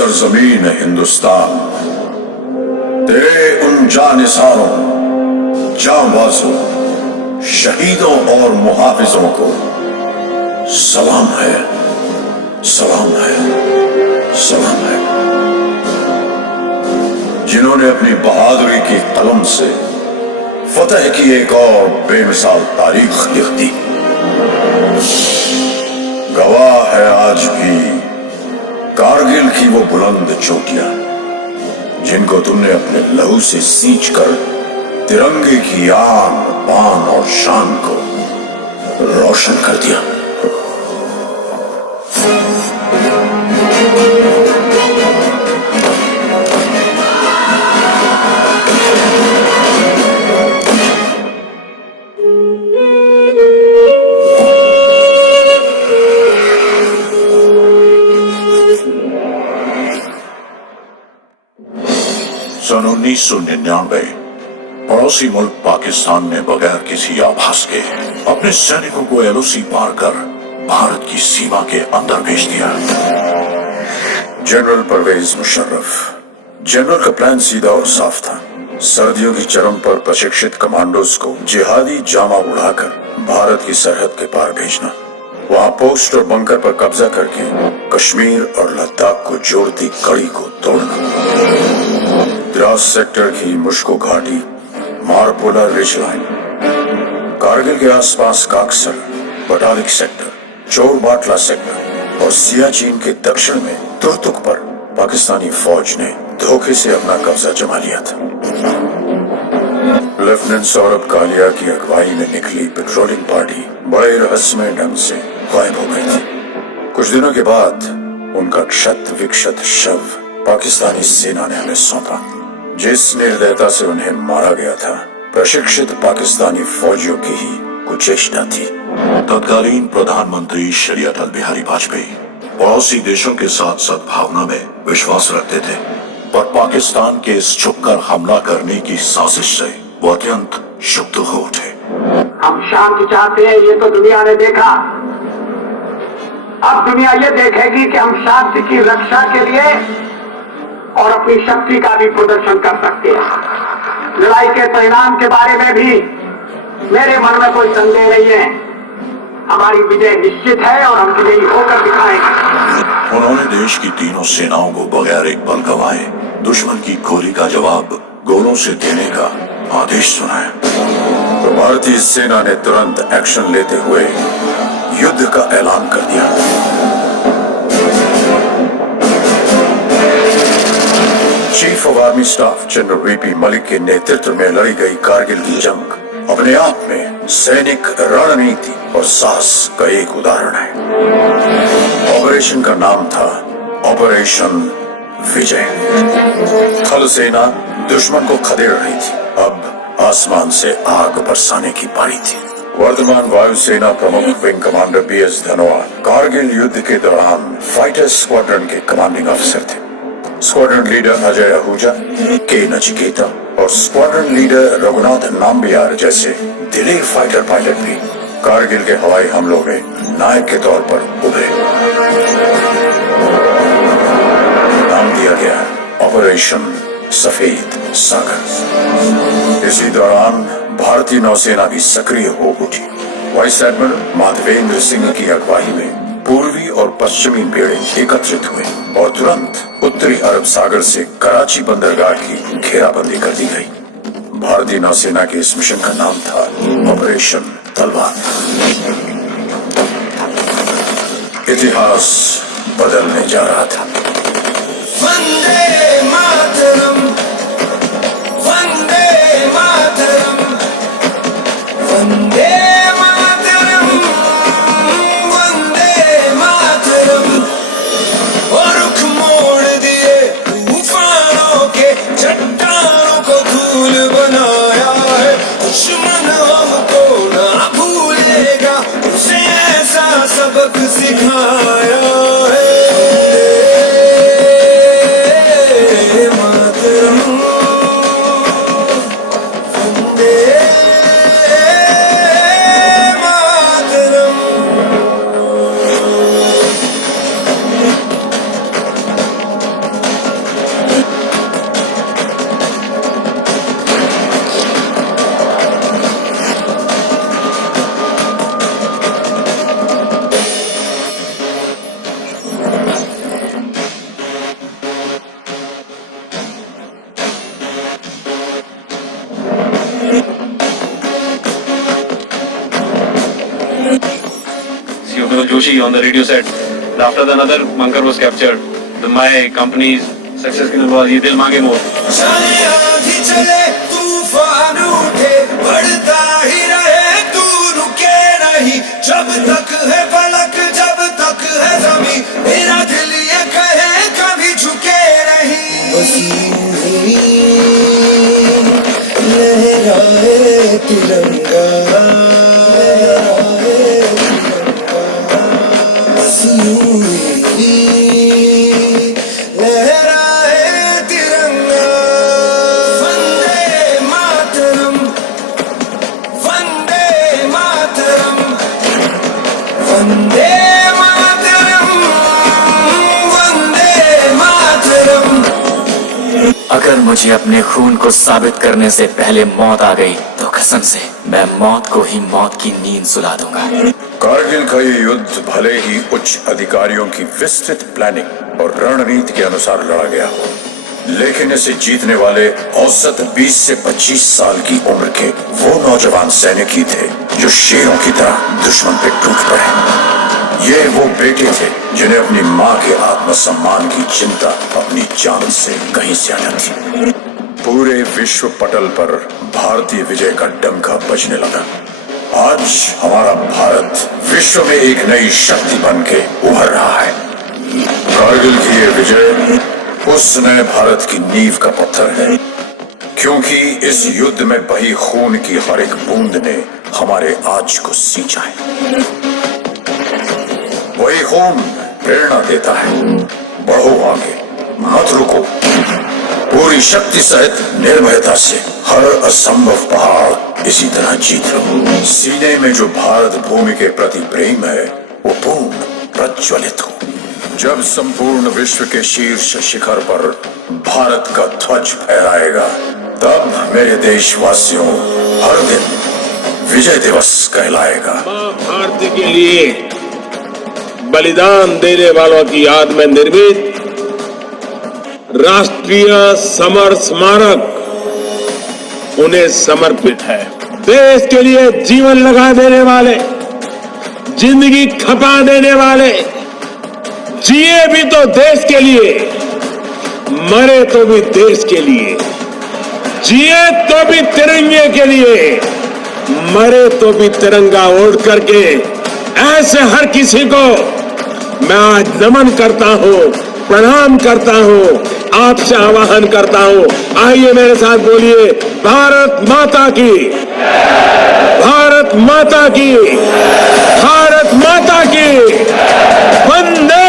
सरजमीन हिंदुस्तान, तेरे उन जानिसारों, जांबाजों, शहीदों और मुहाफिजों को सलाम है, सलाम है, सलाम है, जिन्होंने अपनी बहादुरी की कलम से फतह की एक और बेमिसाल तारीख लिख दी। गवाह है आज भी कारगिल की वो बुलंद चोटियां, जिनको तुमने अपने लहू से सींच कर तिरंगे की आन, बान और शान को रोशन कर दिया। सन 1999 पड़ोसी मुल्क पाकिस्तान ने बगैर किसी आभास के अपने सैनिकों को एलओसी पार कर भारत की सीमा के अंदर भेज दिया। जनरल परवेज मुशर्रफ। जनरल का प्लान सीधा और साफ था। सर्दियों की चरम पर प्रशिक्षित कमांडोज को जिहादी जामा उड़ाकर भारत की सरहद के पार भेजना, वहां पोस्ट और बंकर पर कब्जा करके कश्मीर और लद्दाख को जोड़ती कड़ी को तोड़ना। द्रास सेक्टर की मुश्को घाटी, मारपोला रिज लाइन, कारगिल के आसपास काक्सर, बटालिक सेक्टर, चोरबाटला सेक्टर और सियाचिन के दक्षिण में तुर्तुक पर पाकिस्तानी फौज ने धोखे से अपना कब्जा जमा लिया था। लेफ्टिनेंट सौरभ कालिया की अगुवाई में निकली पेट्रोलिंग पार्टी बड़े रहस्यमय ढंग से गायब हो गई थी। कुछ दिनों के बाद उनका क्षत विक्षत शव पाकिस्तानी सेना ने हमें सौंपा। जिस निर्दयता से उन्हें मारा गया था, प्रशिक्षित पाकिस्तानी फौजियों की ही कुचेष्टा थी। तत्कालीन प्रधानमंत्री श्री अटल बिहारी वाजपेयी पड़ोसी देशों के साथ सद्भावना में विश्वास रखते थे, पर पाकिस्तान के इस छुपकर हमला करने की साजिश से वो अत्यंत क्षुब्ध हो उठे। हम शांति चाहते हैं, ये तो दुनिया ने देखा। अब दुनिया ये देखेगी कि हम शांति की रक्षा के लिए और अपनी शक्ति का भी प्रदर्शन कर सकते हैं। लड़ाई के परिणाम के बारे में भी मेरे मन में कोई संदेह नहीं है। हमारी विजय निश्चित है और हम विजयी होकर दिखाएंगे। उन्होंने देश की तीनों सेनाओं को बगैर एक पल गंवाए दुश्मन की गोली का जवाब गोलों से देने का आदेश सुनाया। तो भारतीय सेना ने तुरंत एक्शन लेते हुए युद्ध का ऐलान कर दिया। Chief of army staff general VP Malik के नेतृत्व में लड़ी गई कारगिल की जंग अपने आप में सैनिक रणनीति और साहस का एक उदाहरण है। ऑपरेशन का नाम था ऑपरेशन विजय। थल सेना दुश्मन को खदेड़ रही थी, अब आसमान से आग बरसाने की पारी थी। वर्तमान वायुसेना प्रमुख wing commander BS Dhanoa Kargil युद्ध के दौरान फाइटर स्क्वाड्रन के कमांडिंग ऑफिसर थे। Squadron leader Ajay Ahuja, K Nachiketa और स्क्वाड्रन लीडर रघुनाथ नाम्बियार जैसे दिलेर फाइटर पायलट भी कारगिल के हवाई हमलों में नायक के तौर पर उभरे। नाम दिया गया ऑपरेशन सफेद सागर। इसी दौरान भारतीय नौसेना भी सक्रिय हो उठी। वाइस एडमिरल माधवेंद्र सिंह की अगुवाई में पूर्वी और पश्चिमी बेड़े एकत्रित हुए और तुरंत उत्तरी अरब सागर से कराची बंदरगाह की घेराबंदी कर दी गई। भारतीय नौसेना के इस मिशन का नाम था ऑपरेशन तलवार। इतिहास बदलने जा रहा था। वंदे मातरम, वंदे मातरम, वंदे सबक सिखाया है मातरम, Vande Mataram. Joshi on the radio set. After another bunker was captured, my company's success was ये दिल मांगे मोर. चले आंधी चले तूफान उठे बढ़ता ही रहे तू रुके नहीं जब तक है फलक जब तक है जमीन मेरा दिल ये कहे कभी झुके नहीं बस यूं ही लहराए तिरंगा बस यूं ही लहराए तिरंगा वंदे मातरम वंदे मातरम वंदे मातरम वंदे मातरम। अगर मुझे अपने खून को साबित करने से पहले मौत आ गई तो कसम से मैं मौत को ही मौत की नींद सुला दूंगा। कारगिल का ये युद्ध भले ही उच्च अधिकारियों की विस्तृत प्लानिंग और रणनीति के अनुसार लड़ा गया हो, लेकिन इसे जीतने वाले औसत 20 से 25 साल की उम्र के वो नौजवान सैनिक ही थे जो शेरों की तरह दुश्मन पे टूट पड़े। ये वो बेटे थे जिन्हें अपनी माँ के आत्मसम्मान की चिंता अपनी जान से कहीं ज्यादा थी। पूरे विश्व पटल पर भारतीय विजय का डंका बजने लगा। आज हमारा भारत विश्व में एक नई शक्ति बन के उभर रहा है। कारगिल की ये विजय उस नए भारत की नींव का पत्थर है, क्योंकि इस युद्ध में बही खून की हर एक बूंद ने हमारे आज को सींचा है। वही खून प्रेरणा देता है, बढ़ो आगे, मत रुको, पूरी शक्ति सहित निर्भयता से हर असंभव पहाड़ इसी तरह जीत लो। सीने में जो भारत भूमि के प्रति प्रेम है वो पूर्ण प्रज्वलित हो। जब संपूर्ण विश्व के शीर्ष शिखर पर भारत का ध्वज फहराएगा, तब मेरे देशवासियों हर दिन विजय दिवस कहलाएगा। मां भारती के लिए बलिदान देने वालों की याद में निर्मित राष्ट्रीय समर स्मारक उन्हें समर्पित है। देश के लिए जीवन लगा देने वाले, जिंदगी खपा देने वाले, जिए भी तो देश के लिए, मरे तो भी देश के लिए, जिए तो भी तिरंगे के लिए, मरे तो भी तिरंगा ओढ़ करके, ऐसे हर किसी को मैं आज नमन करता हूं, प्रणाम करता हूं, आपसे आह्वान करता हूं। आइए मेरे साथ बोलिए, भारत माता की, भारत माता की, भारत माता की, वंदे